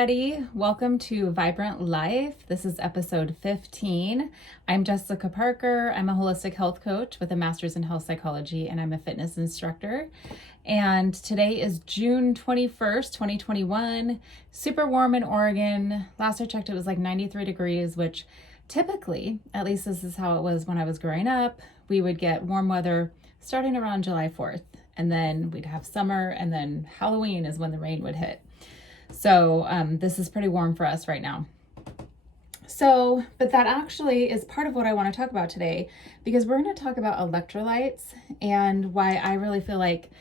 everybody. Welcome to Vibrant Life. This is episode 15. I'm Jessica Parker. I'm a holistic health coach with a master's in health psychology, and I'm a fitness instructor. And today is June 21st, 2021. Super warm in Oregon. Last I checked, it was like 93 degrees, which typically, at least this is how it was when I was growing up, we would get warm weather starting around July 4th. And then we'd have summer, and then Halloween is when the rain would hit. So this is pretty warm for us right now. But that actually is part of what I want to talk about today, because we're going to talk about electrolytes and why I really feel like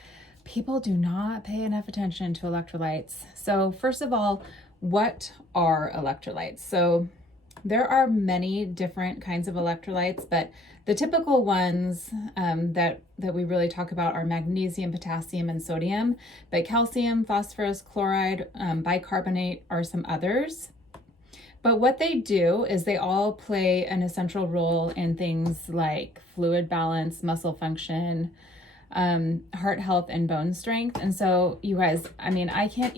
people do not pay enough attention to electrolytes. So first of all, what are electrolytes? So there are many different kinds of electrolytes, but the typical ones that we really talk about are magnesium, potassium, and sodium. But calcium, phosphorus, chloride, bicarbonate are some others. But what they do is they all play an essential role in things like fluid balance, muscle function, heart health, and bone strength. And so you guys, I can't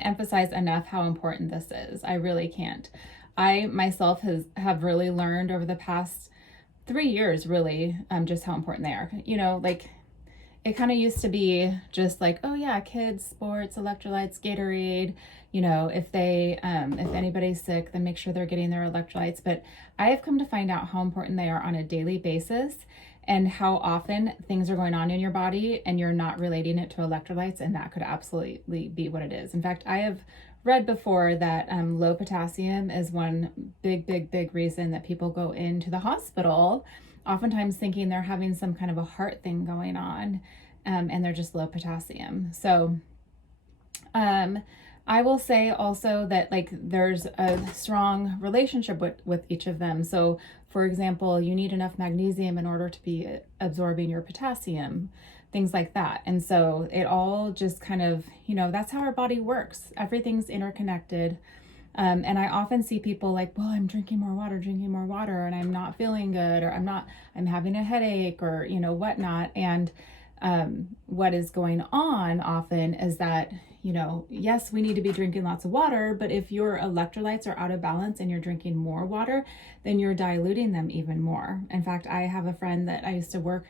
emphasize enough how important this is. I really can't. I myself have really learned over the past 3 years, really, just how important they are. You know, like it kind of used to be just like, oh yeah, kids, sports, electrolytes, Gatorade. You know, if anybody's sick, then make sure they're getting their electrolytes. But I have come to find out how important they are on a daily basis, and how often things are going on in your body and you're not relating it to electrolytes, and that could absolutely be what it is. In fact, I have read before that low potassium is one big reason that people go into the hospital, oftentimes thinking they're having some kind of a heart thing going on, and they're just low potassium. So I will say also that like there's a strong relationship with each of them. So for example, you need enough magnesium in order to be absorbing your potassium, things like that. And so it all just kind of, you know, that's how our body works. Everything's interconnected. And I often see people like, well, I'm drinking more water, and I'm not feeling good, or I'm having a headache, or, you know, whatnot. And what is going on often is that, you know, yes, we need to be drinking lots of water, but if your electrolytes are out of balance and you're drinking more water, then you're diluting them even more. In fact, I have a friend that I used to work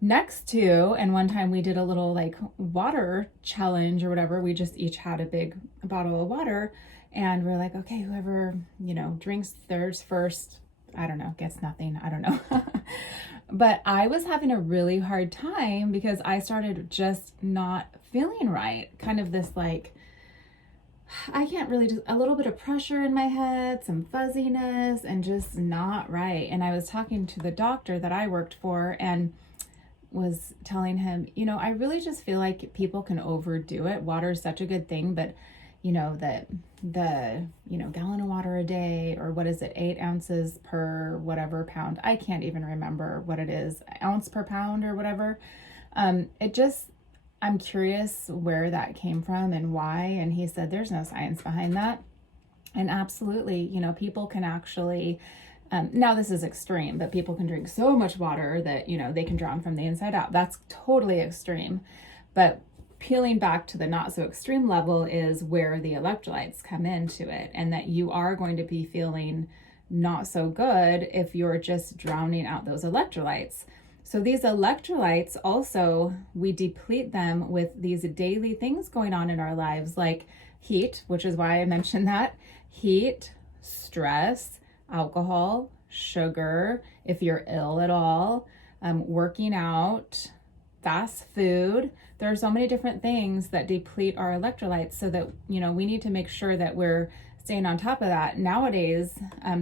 next to, and one time we did a little like water challenge or whatever. We just each had a big bottle of water, and we're like, okay, whoever, you know, drinks theirs first, I don't know, gets nothing. I don't know. But I was having a really hard time because I started just not feeling right. Kind of this like, I can't really, just a little bit of pressure in my head, some fuzziness, and just not right. And I was talking to the doctor that I worked for and was telling him, you know, I really just feel like people can overdo it. Water is such a good thing, but you know, gallon of water a day, or what is it, 8 ounces per whatever pound. I can't even remember what it is, ounce per pound or whatever. I'm curious where that came from and why. And he said, there's no science behind that. And absolutely, you know, people can actually, now this is extreme, but people can drink so much water that, you know, they can drown from the inside out. That's totally extreme. But peeling back to the not so extreme level is where the electrolytes come into it, and that you are going to be feeling not so good if you're just drowning out those electrolytes. So these electrolytes also, we deplete them with these daily things going on in our lives, like heat, which is why I mentioned that, heat, stress, alcohol, sugar, if you're ill at all, working out, fast food. There are so many different things that deplete our electrolytes, so that, you know, we need to make sure that we're staying on top of that nowadays,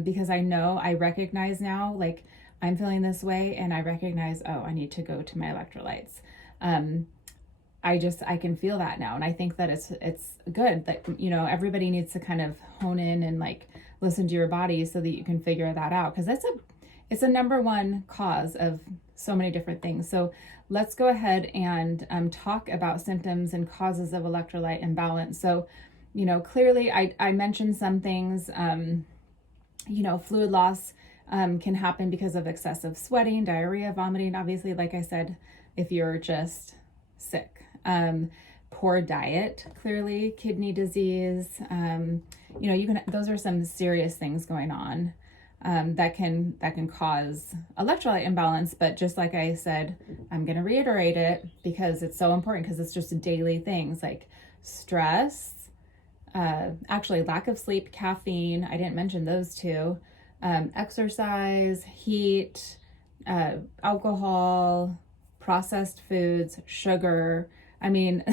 because I recognize now, like I'm feeling this way, and I recognize, oh, I need to go to my electrolytes. I can feel that now. And I think that it's good that, you know, everybody needs to kind of hone in and like listen to your body so that you can figure that out. Cause it's a number one cause of so many different things. So let's go ahead and talk about symptoms and causes of electrolyte imbalance. So, you know, clearly I mentioned some things, you know, fluid loss can happen because of excessive sweating, diarrhea, vomiting, obviously, like I said, if you're just sick. poor diet, clearly, kidney disease. Those are some serious things going on that can cause electrolyte imbalance. But just like I said, I'm going to reiterate it because it's so important, because it's just daily things like stress, actually lack of sleep, caffeine. I didn't mention those two. Exercise, heat, alcohol, processed foods, sugar. I mean,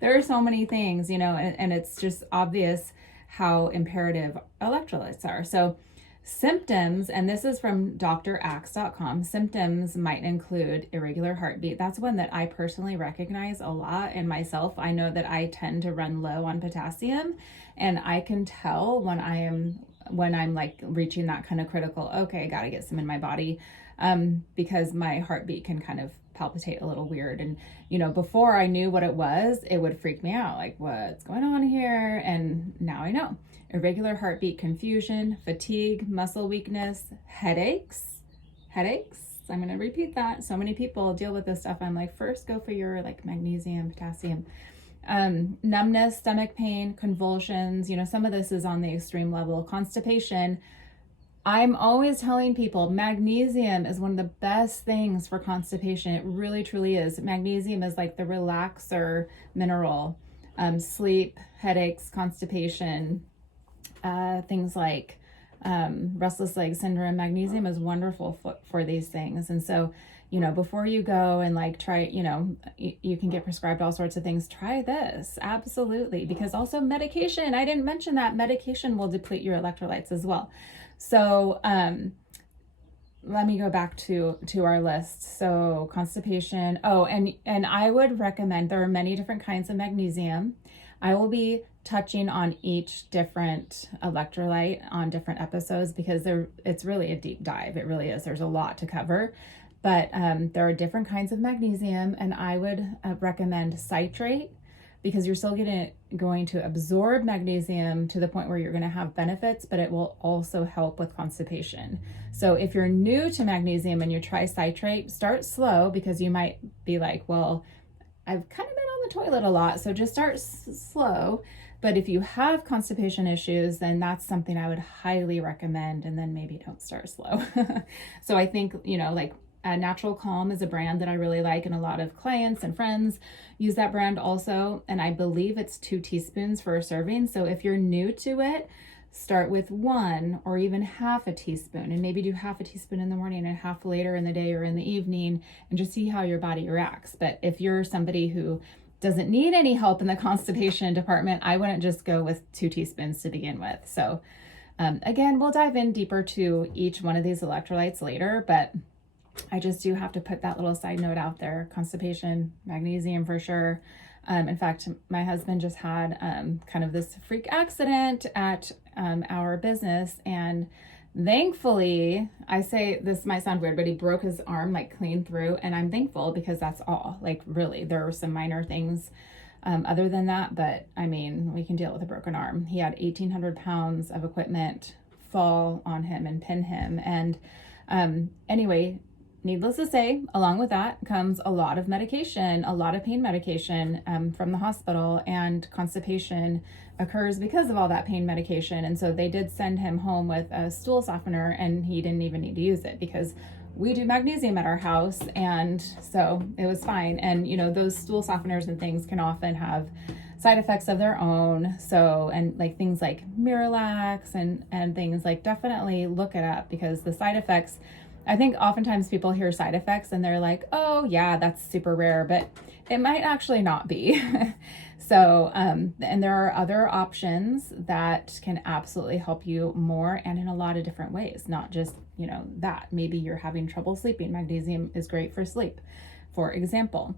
there are so many things, and it's just obvious how imperative electrolytes are. So symptoms, and this is from drax.com, symptoms might include irregular heartbeat. That's one that I personally recognize a lot in myself. I know that I tend to run low on potassium, and I can tell when I'm like reaching that kind of critical, okay, I got to get some in my body, because my heartbeat can kind of palpitate a little weird. And, before I knew what it was, it would freak me out. Like, what's going on here? And now I know. Irregular heartbeat, confusion, fatigue, muscle weakness, headaches. I'm going to repeat that. So many people deal with this stuff. I'm like, first go for your like magnesium, potassium. Numbness, stomach pain, convulsions. Some of this is on the extreme level. Constipation. I'm always telling people magnesium is one of the best things for constipation. It really, truly is. Magnesium is like the relaxer mineral. Sleep, headaches, constipation, things like restless leg syndrome. Magnesium is wonderful for these things. And so, before you go and like try, you can get prescribed all sorts of things. Try this. Absolutely. Because also medication, I didn't mention that medication will deplete your electrolytes as well. So, let me go back to our list. So constipation. Oh, and I would recommend, there are many different kinds of magnesium. I will be touching on each different electrolyte on different episodes, because it's really a deep dive. It really is. There's a lot to cover. But there are different kinds of magnesium, and I would recommend citrate, because you're still going to absorb magnesium to the point where you're going to have benefits, but it will also help with constipation. So if you're new to magnesium and you try citrate, start slow, because you might be like, well, I've kind of been on the toilet a lot, so just start slow. But if you have constipation issues, then that's something I would highly recommend, and then maybe don't start slow. So I think, like Natural Calm is a brand that I really like, and a lot of clients and friends use that brand also. And I believe it's 2 teaspoons for a serving. So if you're new to it, start with 1 or even half a teaspoon, and maybe do half a teaspoon in the morning and half later in the day or in the evening, and just see how your body reacts. But if you're somebody who doesn't need any help in the constipation department, I wouldn't just go with 2 teaspoons to begin with. So again, we'll dive in deeper to each one of these electrolytes later, but I just do have to put that little side note out there. Constipation, magnesium for sure. In fact, my husband just had kind of this freak accident at our business, and thankfully, I say this might sound weird, but he broke his arm like clean through, and I'm thankful, because that's all. Like, really, there were some minor things other than that, but I mean, we can deal with a broken arm. He had 1,800 pounds of equipment fall on him and pin him, and anyway, needless to say, along with that comes a lot of medication, a lot of pain medication from the hospital, and constipation occurs because of all that pain medication. And so they did send him home with a stool softener, and he didn't even need to use it, because we do magnesium at our house, and so it was fine. And those stool softeners and things can often have side effects of their own. So, and like things like Miralax and things like, definitely look it up, because the side effects, I think oftentimes people hear side effects and they're like, oh yeah, that's super rare, but it might actually not be. So, and there are other options that can absolutely help you more, and in a lot of different ways, not just, that. Maybe you're having trouble sleeping. Magnesium is great for sleep, for example.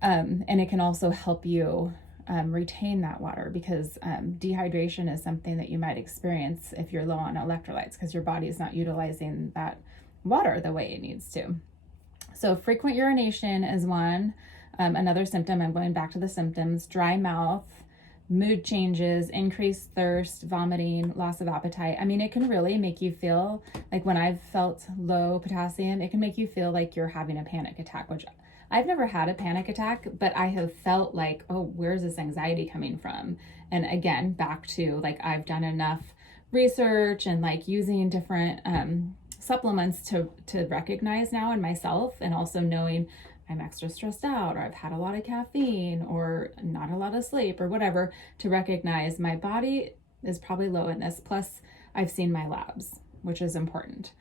And it can also help you retain that water, because dehydration is something that you might experience if you're low on electrolytes, because your body is not utilizing that water the way it needs to. So frequent urination is one. Another symptom, I'm going back to the symptoms: dry mouth, mood changes, increased thirst, vomiting, loss of appetite. I mean, it can really make you feel like, when I've felt low potassium, it can make you feel like you're having a panic attack, which I've never had a panic attack, but I have felt like, oh, where's this anxiety coming from? And again, back to like, I've done enough research and like using different supplements to recognize now in myself, and also knowing I'm extra stressed out, or I've had a lot of caffeine, or not a lot of sleep, or whatever, to recognize my body is probably low in this. Plus, I've seen my labs, which is important.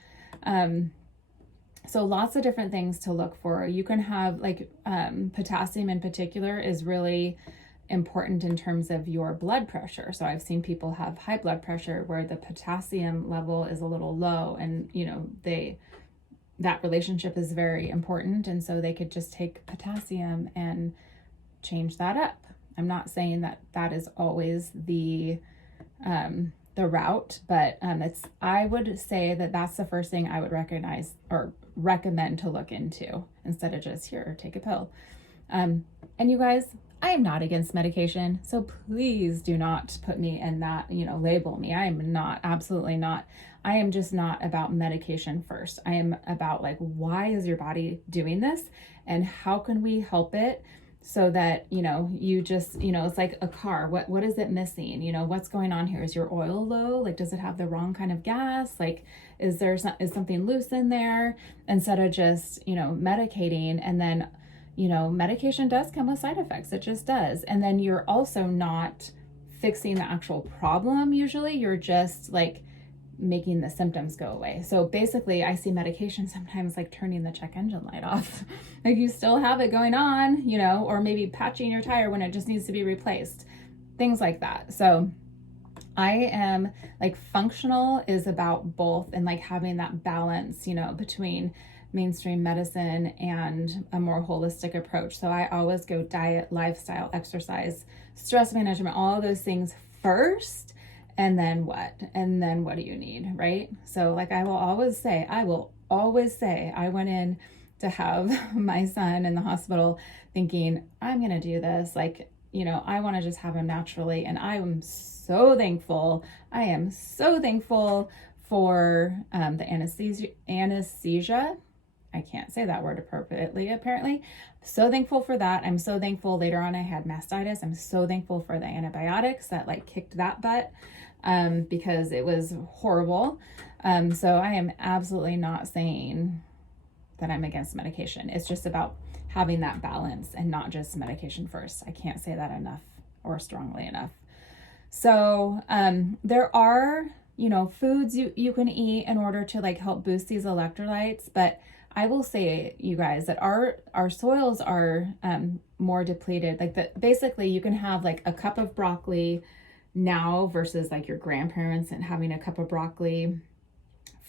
So lots of different things to look for. You can have like potassium in particular is really important in terms of your blood pressure. So I've seen people have high blood pressure where the potassium level is a little low, and that relationship is very important, and so they could just take potassium and change that up. I'm not saying that that is always the route, but I would say that that's the first thing I would recognize or recommend to look into, instead of just here, take a pill. And you guys, I am not against medication, so please do not put me in that, label me. I am not, absolutely not. I am just not about medication first. I am about like, why is your body doing this, and how can we help it so that, you just, it's like a car. What is it missing? What's going on here? Is your oil low? Like, does it have the wrong kind of gas? Like, is something loose in there? Instead of just, medicating, and then, medication does come with side effects. It just does. And then you're also not fixing the actual problem. Usually you're just like making the symptoms go away. So basically I see medication sometimes like turning the check engine light off. Like, you still have it going on, or maybe patching your tire when it just needs to be replaced, things like that. So I am like, functional is about both, and like having that balance, between mainstream medicine and a more holistic approach. So I always go diet, lifestyle, exercise, stress management, all of those things first. And then what? And then what do you need, right? So like, I will always say, I went in to have my son in the hospital thinking, I'm going to do this. Like, I want to just have him naturally. And I am so thankful. I am so thankful for the anesthesia. I can't say that word appropriately, apparently. So thankful for that. I'm so thankful later on I had mastitis. I'm so thankful for the antibiotics that like kicked that butt, because it was horrible. So I am absolutely not saying that I'm against medication. It's just about having that balance and not just medication first. I can't say that enough or strongly enough. So there are, foods you can eat in order to like help boost these electrolytes, but I will say, you guys, that our soils are more depleted. Like, basically you can have like a cup of broccoli now versus like your grandparents and having a cup of broccoli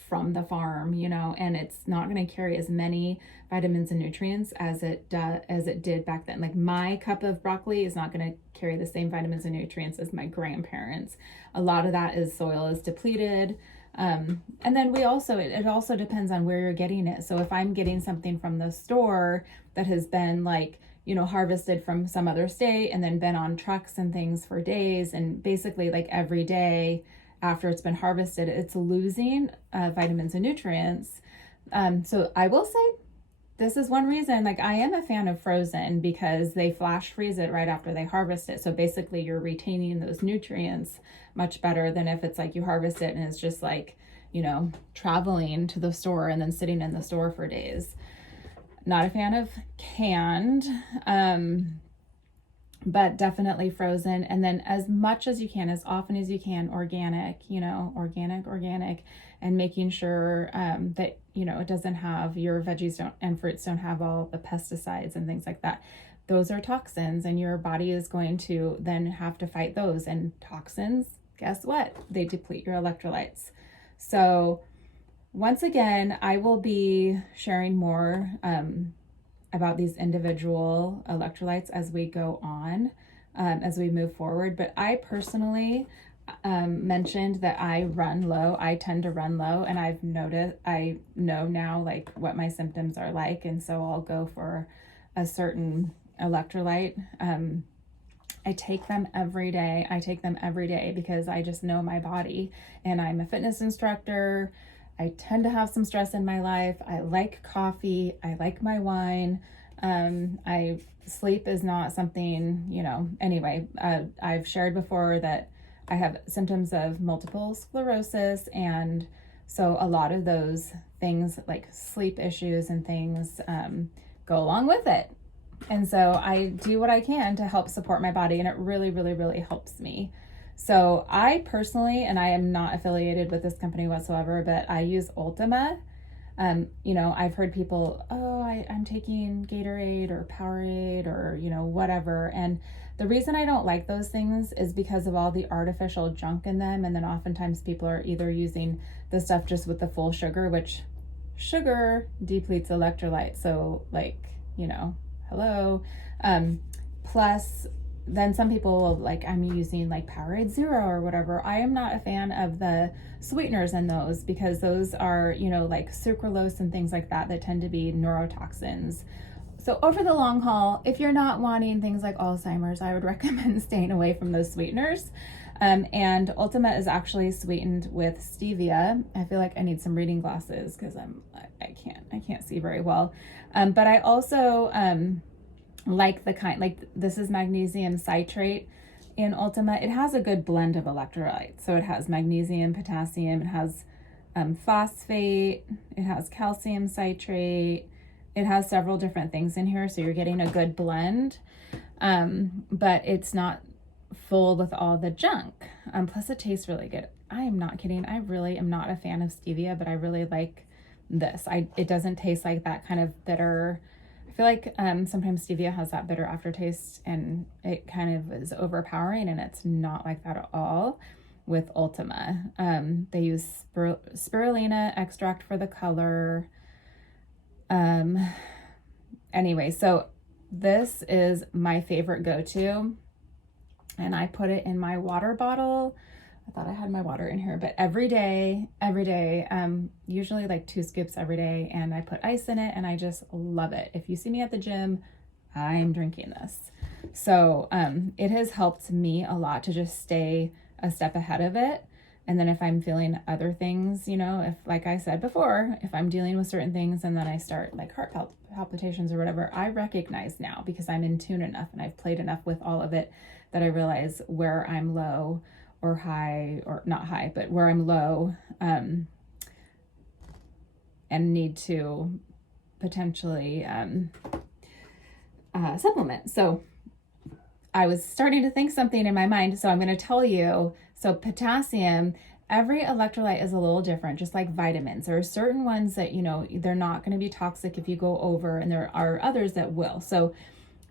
from the farm, and it's not going to carry as many vitamins and nutrients as it did back then. Like, my cup of broccoli is not going to carry the same vitamins and nutrients as my grandparents. A lot of that soil is depleted. And then it also depends on where you're getting it. So if I'm getting something from the store that has been like, harvested from some other state and then been on trucks and things for days, and basically like every day after it's been harvested, it's losing vitamins and nutrients. So I will say, this is one reason, like, I am a fan of frozen, because they flash freeze it right after they harvest it. So basically you're retaining those nutrients much better than if it's like you harvest it and it's just like, traveling to the store and then sitting in the store for days. Not a fan of canned, but definitely frozen. And then as much as you can, as often as you can, organic, organic, and making sure that, it doesn't have, your veggies and fruits don't have all the pesticides and things like that. Those are toxins, and your body is going to then have to fight those. And toxins, guess what? They deplete your electrolytes. So once again, I will be sharing more about these individual electrolytes as we go on, as we move forward. But I personally mentioned that I run low. I tend to run low, and I know now like what my symptoms are like. And so I'll go for a certain electrolyte. I take them every day because I just know my body, and I'm a fitness instructor. I tend to have some stress in my life. I like coffee. I like my wine. Sleep is not something, anyway, I've shared before that I have symptoms of multiple sclerosis, and so a lot of those things like sleep issues and things go along with it. And so I do what I can to help support my body, and it really, really, really helps me. So I personally, and I am not affiliated with this company whatsoever, but I use Ultima. I've heard people, I'm taking Gatorade or Powerade or, whatever. And the reason I don't like those things is because of all the artificial junk in them. And then oftentimes people are either using the stuff just with the full sugar, which sugar depletes electrolytes. So hello. Plus then some people will I'm using like Powerade Zero or whatever. I am not a fan of the sweeteners in those because those are, like sucralose and things like that tend to be neurotoxins. So over the long haul, if you're not wanting things like Alzheimer's, I would recommend staying away from those sweeteners. And Ultima is actually sweetened with stevia. I feel like I need some reading glasses because I can't see very well. But I also like this is magnesium citrate in Ultima. It has a good blend of electrolytes. So it has magnesium, potassium, it has phosphate, it has calcium citrate, it has several different things in here. So you're getting a good blend, but it's not full with all the junk. Plus it tastes really good. I am not kidding. I really am not a fan of stevia, but I really like this. It doesn't taste like that kind of bitter. I feel like sometimes stevia has that bitter aftertaste and it kind of is overpowering, and it's not like that at all with Ultima. They use spirulina extract for the color. Anyway, so this is my favorite go-to, and I put it in my water bottle. I thought I had my water in here, but every day, usually like 2 scoops every day, and I put ice in it, and I just love it. If you see me at the gym, I'm drinking this. So it has helped me a lot to just stay a step ahead of it. And then if I'm feeling other things, if, like I said before, if I'm dealing with certain things and then I start like heart palpitations or whatever, I recognize now because I'm in tune enough and I've played enough with all of it that I realize where I'm low or high, or not high, but where I'm low, and need to potentially supplement. So I was starting to think something in my mind, so I'm going to tell you. So potassium, every electrolyte is a little different, just like vitamins. There are certain ones that, they're not going to be toxic if you go over, and there are others that will. So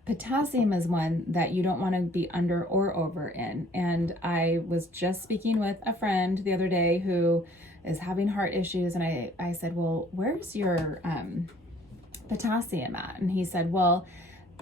potassium is one that you don't want to be under or over in. And I was just speaking with a friend the other day who is having heart issues. And I said, well, where's your potassium at? And he said, well,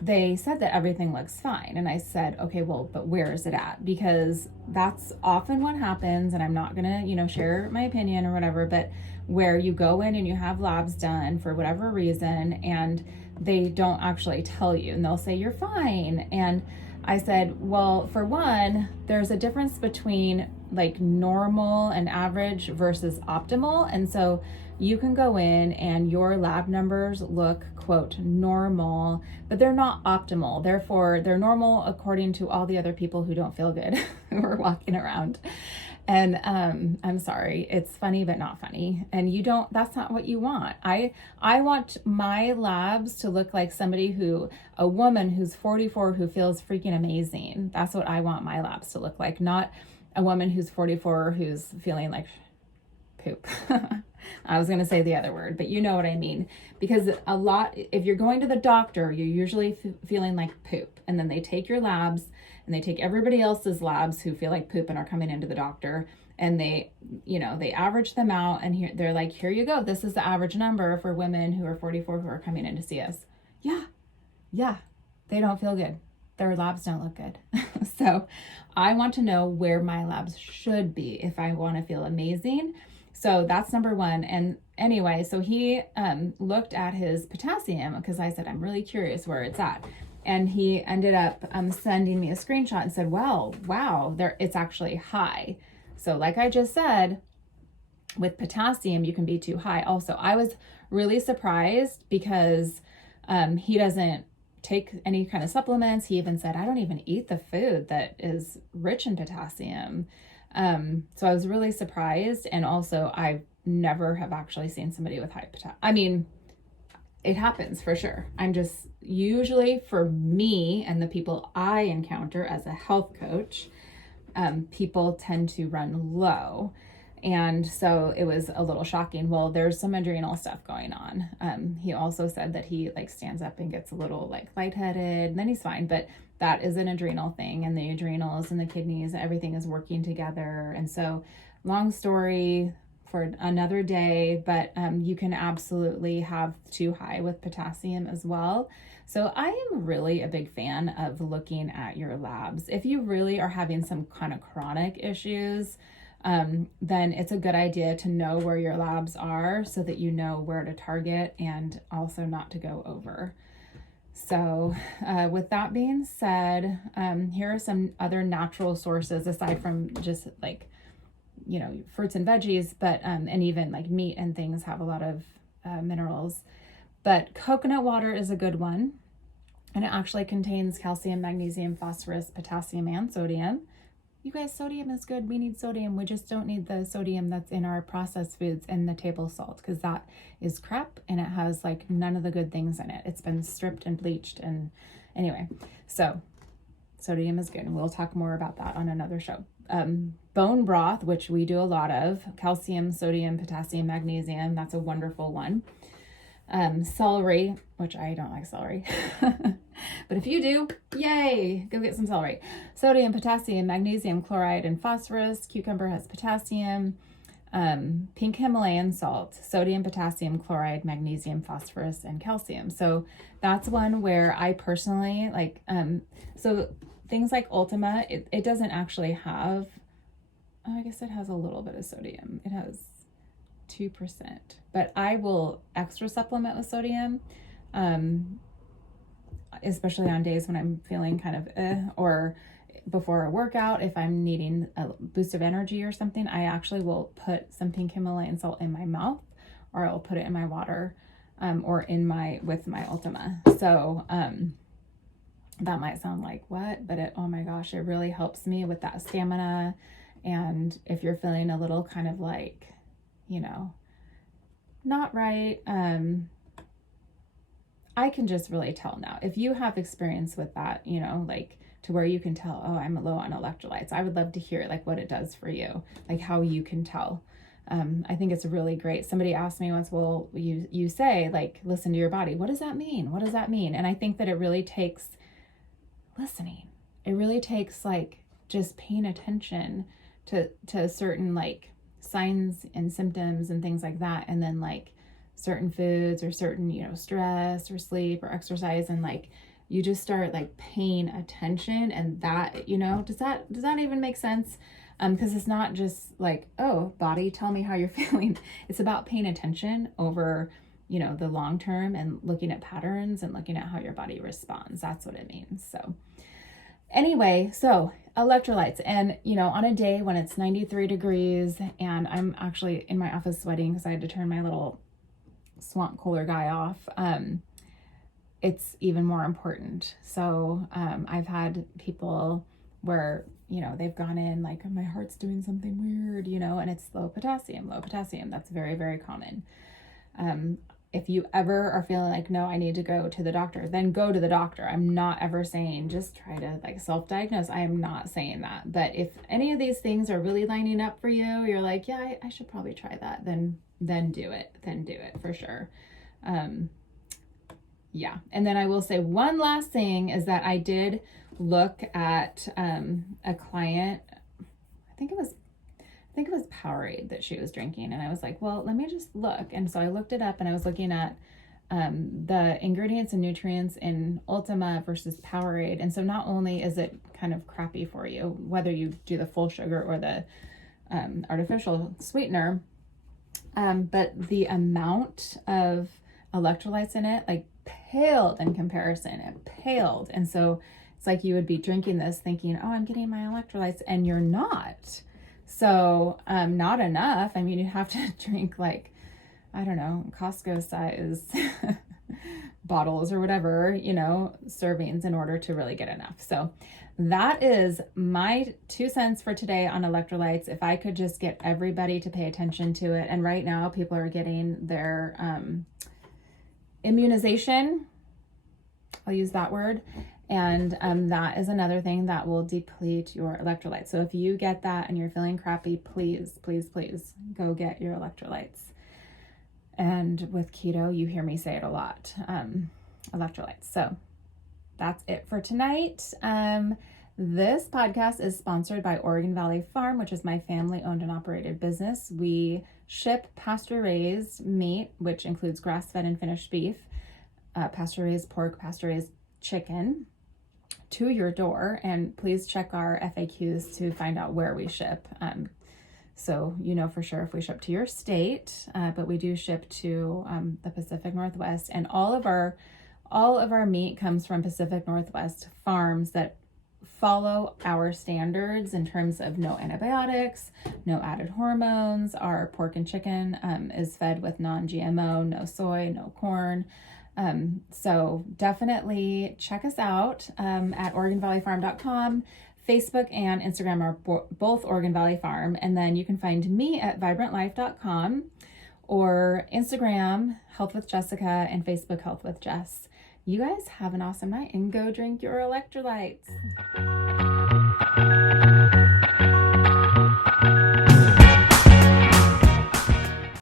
they said that everything looks fine. And I said, okay, well, but where is it at? Because that's often what happens. And I'm not going to, share my opinion or whatever, but where you go in and you have labs done for whatever reason, and they don't actually tell you, and they'll say you're fine. And I said, well, for one, there's a difference between like normal and average versus optimal. And so you can go in and your lab numbers look, quote, normal, but they're not optimal. Therefore, they're normal according to all the other people who don't feel good who are walking around. And I'm sorry, it's funny, but not funny. And that's not what you want. I want my labs to look like a woman who's 44 who feels freaking amazing. That's what I want my labs to look like, not a woman who's 44 who's feeling like poop. I was going to say the other word, but you know what I mean. Because if you're going to the doctor, you're usually feeling like poop. And then they take your labs and they take everybody else's labs who feel like poop and are coming into the doctor, and they average them out, and they're like, here you go. This is the average number for women who are 44 who are coming in to see us. Yeah. They don't feel good. Their labs don't look good. So I want to know where my labs should be if I want to feel amazing. So that's number one. And anyway, so he looked at his potassium because I said, I'm really curious where it's at. And he ended up sending me a screenshot and said, wow, it's actually high. So like I just said, with potassium, you can be too high. Also, I was really surprised because He doesn't take any kind of supplements. He even said, I don't even eat the food that is rich in potassium. So I was really surprised. And also, I never have actually seen somebody with high potassium. I mean, it happens for sure. I'm just usually, for me and the people I encounter as a health coach, people tend to run low. And so it was a little shocking. Well, there's some adrenal stuff going on. He also said that he like stands up and gets a little like lightheaded, and then he's fine. But that is an adrenal thing, and the adrenals and the kidneys, everything is working together. And so, long story for another day, but you can absolutely have too high with potassium as well. So I am really a big fan of looking at your labs. If you really are having some kind of chronic issues, then it's a good idea to know where your labs are so that you know where to target and also not to go over. So with that being said, here are some other natural sources aside from just like, you know, fruits and veggies, but and even like meat and things have a lot of minerals. But coconut water is a good one, and it actually contains calcium, magnesium, phosphorus, potassium, and sodium. You guys, sodium is good. We need sodium. We just don't need the sodium that's in our processed foods and the table salt, because that is crap and it has like none of the good things in it. It's been stripped and bleached. And anyway, so sodium is good. And we'll talk more about that on another show. Bone broth, which we do a lot of, calcium, sodium, potassium, magnesium. That's a wonderful one. Celery, which I don't like celery, but if you do, yay, go get some celery. Sodium, potassium, magnesium, chloride, and phosphorus. Cucumber has potassium. Pink Himalayan salt, sodium, potassium, chloride, magnesium, phosphorus, and calcium. So that's one where I personally like, so things like Ultima, it doesn't actually have, I guess it has a little bit of sodium. It has 2%, but I will extra supplement with sodium, especially on days when I'm feeling kind of or before a workout. If I'm needing a boost of energy or something, I actually will put some pink Himalayan salt in my mouth, or I'll put it in my water, or in with my Ultima. So that might sound like what, but oh my gosh, it really helps me with that stamina. And if you're feeling a little kind of like, you know, not right, I can just really tell now. If you have experience with that, you know, like to where you can tell, oh, I'm low on electrolytes. I would love to hear like what it does for you, like how you can tell. I think it's really great. Somebody asked me once, well, you say like, listen to your body. What does that mean? What does that mean? And I think that it really takes listening. It really takes like just paying attention to certain like signs and symptoms and things like that, and then like certain foods or certain, you know, stress or sleep or exercise, and like you just start like paying attention. And that, you know, does that even make sense? Because it's not just like, oh, body, tell me how you're feeling. It's about paying attention over, you know, the long term and looking at patterns and looking at how your body responds. That's what it means. So anyway, so electrolytes, and you know, on a day when it's 93 degrees and I'm actually in my office sweating because I had to turn my little swamp cooler guy off, it's even more important. So I've had people where, you know, they've gone in like, my heart's doing something weird, you know, and it's low potassium. That's very, very common. If you ever are feeling like, no, I need to go to the doctor, then go to the doctor. I'm not ever saying just try to like self-diagnose. I am not saying that. But if any of these things are really lining up for you, you're like, yeah, I should probably try that. Then do it. Then do it for sure. Yeah. And then I will say one last thing is that I did look at a client. I think it was Powerade that she was drinking. And I was like, well, let me just look. And so I looked it up and I was looking at the ingredients and nutrients in Ultima versus Powerade. And so not only is it kind of crappy for you, whether you do the full sugar or the artificial sweetener, but the amount of electrolytes in it, like paled in comparison. It paled. And so it's like you would be drinking this thinking, oh, I'm getting my electrolytes, and you're not. So not enough. I mean, you have to drink like, I don't know, Costco size bottles or whatever, servings in order to really get enough. So that is my 2 cents for today on electrolytes. If I could just get everybody to pay attention to it. And right now people are getting their immunization. I'll use that word. And that is another thing that will deplete your electrolytes. So if you get that and you're feeling crappy, please, please, please go get your electrolytes. And with keto, you hear me say it a lot, electrolytes. So that's it for tonight. This podcast is sponsored by Oregon Valley Farm, which is my family-owned and operated business. We ship pasture-raised meat, which includes grass-fed and finished beef, pasture-raised pork, pasture-raised chicken, to your door. And please check our FAQs to find out where we ship. So for sure if we ship to your state, but we do ship to the Pacific Northwest, and all of our meat comes from Pacific Northwest farms that follow our standards in terms of no antibiotics, no added hormones. Our pork and chicken is fed with non-GMO, no soy, no corn. So definitely check us out at OregonValleyFarm.com. Facebook and Instagram are both Oregon Valley Farm. And then you can find me at vibrantlife.com or Instagram, Health with Jessica, and Facebook, Health with Jess. You guys have an awesome night and go drink your electrolytes.